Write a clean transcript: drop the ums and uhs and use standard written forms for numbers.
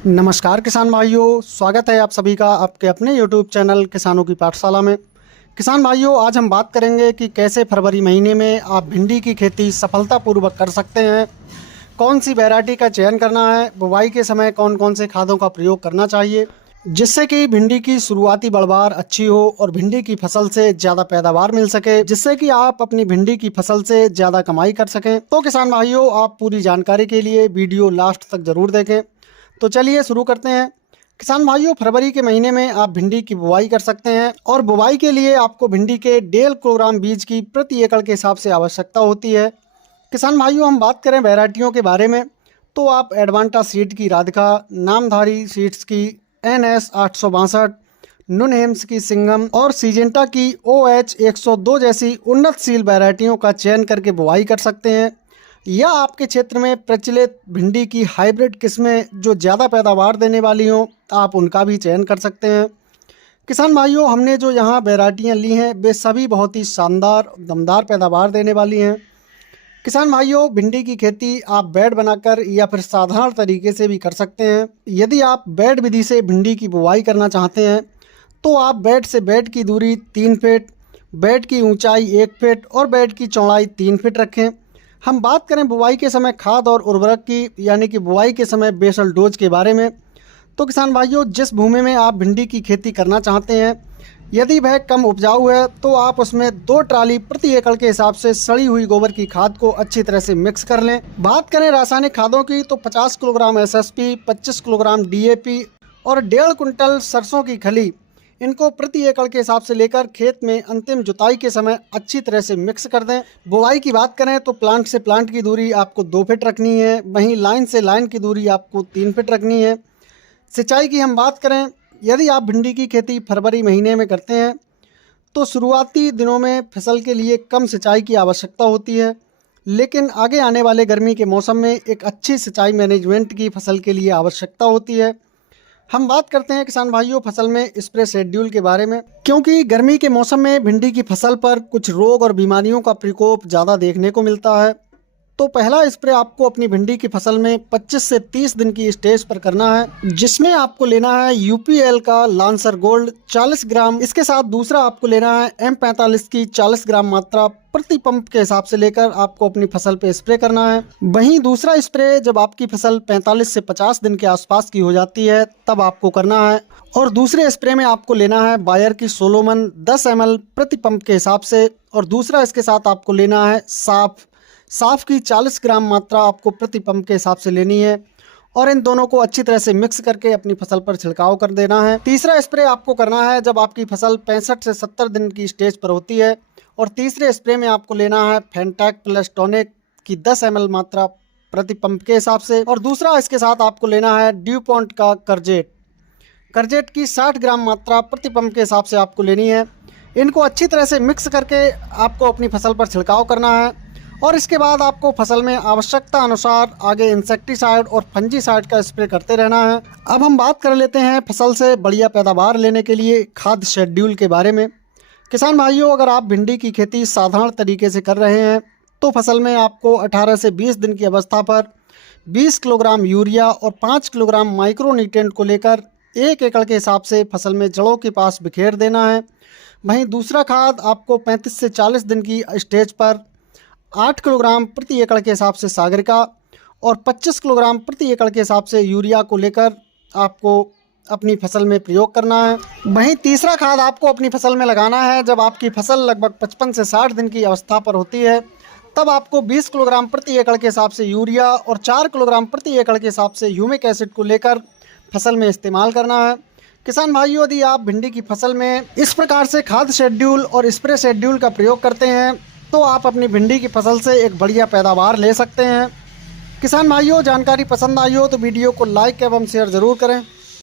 नमस्कार किसान भाइयों, स्वागत है आप सभी का आपके अपने YouTube चैनल किसानों की पाठशाला में। किसान भाइयों, आज हम बात करेंगे कि कैसे फरवरी महीने में आप भिंडी की खेती सफलतापूर्वक कर सकते हैं, कौन सी वैरायटी का चयन करना है, बुवाई के समय कौन कौन से खादों का प्रयोग करना चाहिए, जिससे कि भिंडी की शुरुआती बढ़वार अच्छी हो और भिंडी की फसल से ज़्यादा पैदावार मिल सके, जिससे कि आप अपनी भिंडी की फसल से ज़्यादा कमाई कर सकें। तो किसान भाइयों, आप पूरी जानकारी के लिए वीडियो लास्ट तक ज़रूर देखें। तो चलिए शुरू करते हैं। किसान भाइयों, फरवरी के महीने में आप भिंडी की बुवाई कर सकते हैं और बुवाई के लिए आपको भिंडी के 1.5 किलोग्राम बीज की प्रति एकड़ के हिसाब से आवश्यकता होती है। किसान भाइयों, हम बात करें वैरायटियों के बारे में तो आप एडवांटा सीड की राधिका, नामधारी सीड्स की NS 862, नुनहेम्स की सिंघम और सीजेंटा की OH 102 जैसी उन्नतशील वैरायटियों का चयन करके बुवाई कर सकते हैं, या आपके क्षेत्र में प्रचलित भिंडी की हाइब्रिड किस्में जो ज़्यादा पैदावार देने वाली हों, आप उनका भी चयन कर सकते हैं। किसान भाइयों, हमने जो यहाँ वैरायटियाँ ली हैं वे सभी बहुत ही शानदार दमदार पैदावार देने वाली हैं। किसान भाइयों, भिंडी की खेती आप बेड बनाकर या फिर साधारण तरीके से भी कर सकते हैं। यदि आप बेड विधि से भिंडी की बुवाई करना चाहते हैं तो आप बेड से बेड की दूरी 3 फीट, बेड की ऊंचाई 1 फीट और बेड की चौड़ाई 3 फीट रखें। हम बात करें बुवाई के समय खाद और उर्वरक की, यानी कि बुवाई के समय बेसल डोज के बारे में, तो किसान भाइयों, जिस भूमि में आप भिंडी की खेती करना चाहते हैं यदि वह कम उपजाऊ है तो आप उसमें 2 ट्राली प्रति एकड़ के हिसाब से सड़ी हुई गोबर की खाद को अच्छी तरह से मिक्स कर लें। बात करें रासायनिक खादों की तो 50 किलोग्राम SSP, 25 किलोग्राम DAP और 1.5 कुंटल सरसों की खली, इनको प्रति एकड़ के हिसाब से लेकर खेत में अंतिम जुताई के समय अच्छी तरह से मिक्स कर दें। बुवाई की बात करें तो प्लांट से प्लांट की दूरी आपको 2 फीट रखनी है, वहीं लाइन से लाइन की दूरी आपको 3 फीट रखनी है। सिंचाई की हम बात करें, यदि आप भिंडी की खेती फरवरी महीने में करते हैं तो शुरुआती दिनों में फसल के लिए कम सिंचाई की आवश्यकता होती है, लेकिन आगे आने वाले गर्मी के मौसम में एक अच्छी सिंचाई मैनेजमेंट की फसल के लिए आवश्यकता होती है। हम बात करते हैं किसान भाइयों फसल में स्प्रे शेड्यूल के बारे में, क्योंकि गर्मी के मौसम में भिंडी की फसल पर कुछ रोग और बीमारियों का प्रकोप ज़्यादा देखने को मिलता है। तो पहला स्प्रे आपको अपनी भिंडी की फसल में 25 से 30 दिन की स्टेज पर करना है, जिसमें आपको लेना है UPL का लांसर गोल्ड 40 ग्राम। इसके साथ दूसरा आपको लेना है M45 की 40 ग्राम मात्रा प्रति पंप के हिसाब से लेकर आपको अपनी फसल पे स्प्रे करना है। वहीं दूसरा स्प्रे जब आपकी फसल 45 से 50 दिन के आसपास की हो जाती है तब आपको करना है, और दूसरे स्प्रे में आपको लेना है बायर की सोलोमन 10 ml प्रति पंप के हिसाब से, और दूसरा इसके साथ आपको लेना है साफ की 40 ग्राम मात्रा आपको प्रति पंप के हिसाब से लेनी है, और इन दोनों को अच्छी तरह से मिक्स करके अपनी फसल पर छिड़काव कर देना है। तीसरा स्प्रे आपको करना है जब आपकी फसल 65 से 70 दिन की स्टेज पर होती है, और तीसरे स्प्रे में आपको लेना है फेंटैक प्लस टॉनिक की 10 ml मात्रा प्रति पंप के हिसाब से, और दूसरा इसके साथ आपको लेना है ड्यूपॉन्ट का करजेट की 60 ग्राम मात्रा प्रति पंप के हिसाब से आपको लेनी है। इनको अच्छी तरह से मिक्स करके आपको अपनी फसल पर छिड़काव करना है, और इसके बाद आपको फसल में आवश्यकता अनुसार आगे इंसेक्टिसाइड और फंजीसाइड का स्प्रे करते रहना है। अब हम बात कर लेते हैं फसल से बढ़िया पैदावार लेने के लिए खाद शेड्यूल के बारे में। किसान भाइयों, अगर आप भिंडी की खेती साधारण तरीके से कर रहे हैं तो फसल में आपको 18 से 20 दिन की अवस्था पर 20 किलोग्राम यूरिया और 5 किलोग्राम माइक्रोन्यूट्रिएंट को लेकर 1 एकड़ के हिसाब से फसल में जड़ों के पास बिखेर देना है। वहीं दूसरा खाद आपको 35 से 40 दिन की स्टेज पर 8 किलोग्राम प्रति एकड़ के हिसाब से सागरिका और 25 किलोग्राम प्रति एकड़ के हिसाब से यूरिया को लेकर आपको अपनी फसल में प्रयोग करना है। वहीं तीसरा खाद आपको अपनी फसल में लगाना है जब आपकी फसल लगभग 55 से 60 दिन की अवस्था पर होती है, तब आपको 20 किलोग्राम प्रति एकड़ के हिसाब से यूरिया और 4 किलोग्राम प्रति एकड़ के हिसाब से ह्यूमिक एसिड को लेकर फसल में इस्तेमाल करना है। किसान भाइयों, यदि आप भिंडी की फसल में इस प्रकार से खाद शेड्यूल और स्प्रे शेड्यूल का प्रयोग करते हैं तो आप अपनी भिंडी की फसल से एक बढ़िया पैदावार ले सकते हैं। किसान भाइयों, जानकारी पसंद आई हो तो वीडियो को लाइक एवं शेयर ज़रूर करें।